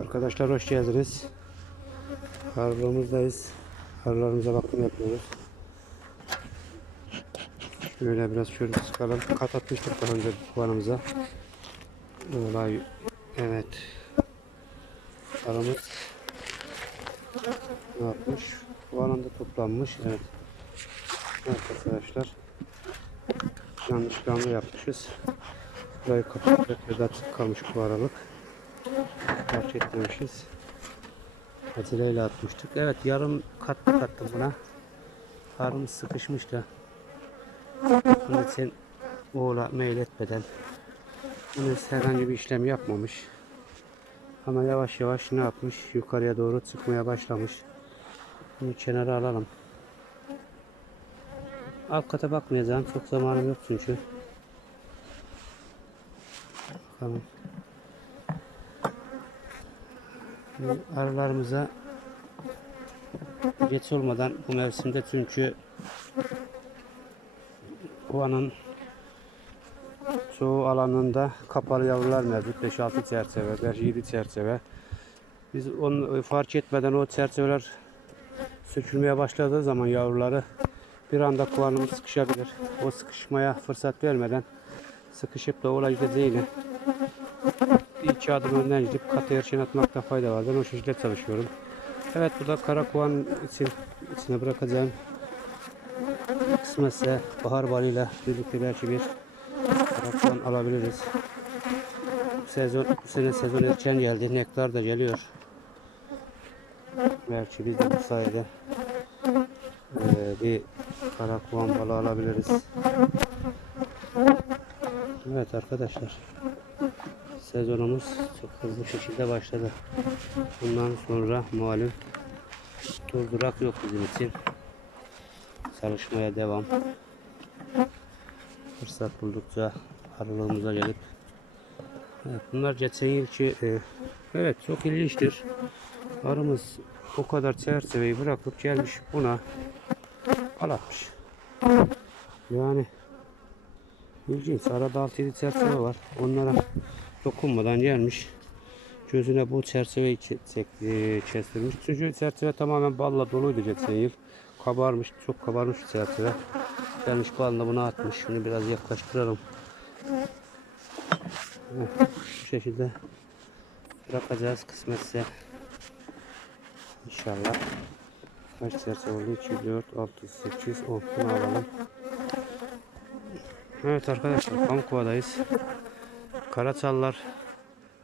Arkadaşlar hoş geldiniz. Harlarımızdayız. Harlarımıza bakım yapıyoruz. Şöyle biraz şöyle sıkalım. Kat atmıştık daha önce kovanımıza. Olay evet. Aramız ne yapmış? Kovanında toplanmış. Evet. Evet arkadaşlar. Yanlışlıkla yapmışız. Burayı kapattık. Biraz kalmış bu aralık fark etmemişiz. Aceleyle atmıştık. Evet yarım kat kattım buna. Karnım sıkışmış da. Bunun için oğla mail etmeden bunu herhangi bir işlem yapmamış. Ama yavaş yavaş ne yapmış? Yukarıya doğru çıkmaya başlamış. Bunu kenara alalım. Alt kata bakmayacağım. Çok zamanım yok çünkü. Bakalım. Bu arılarımıza geç olmadan bu mevsimde çünkü kovanın çoğu alanında kapalı yavrular mevcut. 5-6 çerçeve, belki 7 çerçeve. Biz onu fark etmeden o çerçeveler sökülmeye başladığı zaman yavruları bir anda kovanımız sıkışabilir. O sıkışmaya fırsat vermeden sıkışıp da olay gideceğine bir iki adım önden gidip katı erşen atmakta fayda var. Ben o şekilde çalışıyorum. Evet bu da karakoğan için içine bırakacağım. Kısmetse bahar balıyla birlikte belki bir karakoğan alabiliriz. Sezon, bu sene sezon erken geldi. Nektar da geliyor. Belki biz de bu sayede eee, bir karakoğan balı alabiliriz. Evet arkadaşlar sezonumuz çok hızlı şekilde başladı. Bundan sonra malum durdurak yok bizim için. Çalışmaya devam. Fırsat buldukça aralığımıza gelip evet, bunlar geçen yılki e, evet çok ilginçtir. Arımız o kadar çerçeveyi bırakıp gelmiş buna alatmış. Yani ilginç. Arada 6-7 çerçeve var. Onlara dokunmadan gelmiş. Gözüne bu çerçeveyi e, kestirmiş. Çünkü çerçeve tamamen balla doluydu geçen yıl. Kabarmış, çok kabarmış çerçeve. Gelmiş balla bunu atmış. Şunu biraz yaklaştıralım. Evet, bu şekilde bırakacağız kısmetse. İnşallah. Kaç çerçeve oldu? 2, 4, 6, 8, 10. Bunu alalım. Evet arkadaşlar Pamukova'dayız. Karaçallar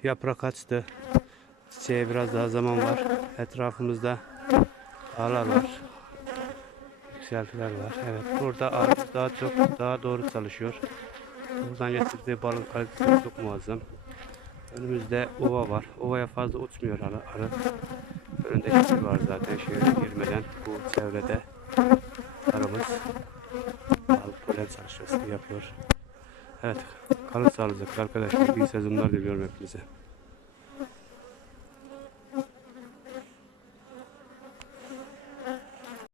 yaprak açtı. Çiçeğe biraz daha zaman var. Etrafımızda dağlar var. Yükseltiler var. Evet burada ağaç daha çok daha doğru çalışıyor. Buradan getirdiği balın kalitesi çok muazzam. Önümüzde ova var. Ovaya fazla uçmuyor arı. arı. Önünde şehir var zaten şehre girmeden bu çevrede arımız balık polen çalışmasını yapıyor. Evet, kalın sağlıcakla arkadaşlar. İyi sezonlar diliyorum hepinize.